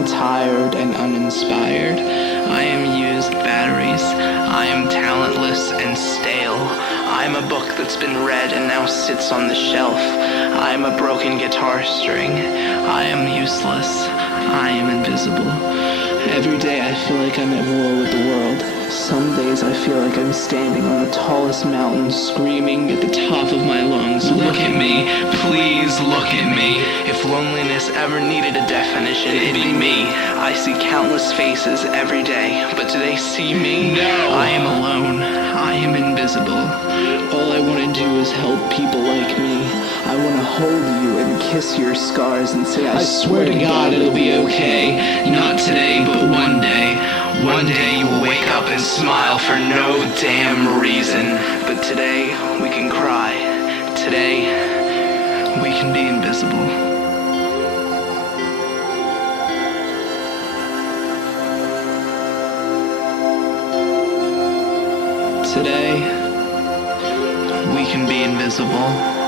am tired and uninspired. I am used batteries. I am talentless and stale. I am a book that's been read and now sits on the shelf. I am a broken guitar string. I am useless. I am invisible. Every day I feel like I'm at war with the world. Some days I feel like I'm standing on the tallest mountain, screaming at the top of my lungs, "Look at me, please look at me." If loneliness ever needed a definition, it'd be me. I see countless faces every day, but do they see me? No! I am alone. I am invisible. All I want to do is help people like me. I want to hold you and kiss your scars and say, I swear to God it'll be okay. Not today, but one day. One day you will wake up and smile for no damn reason. But today, we can cry. Today, we can be invisible. Today, we can be invisible.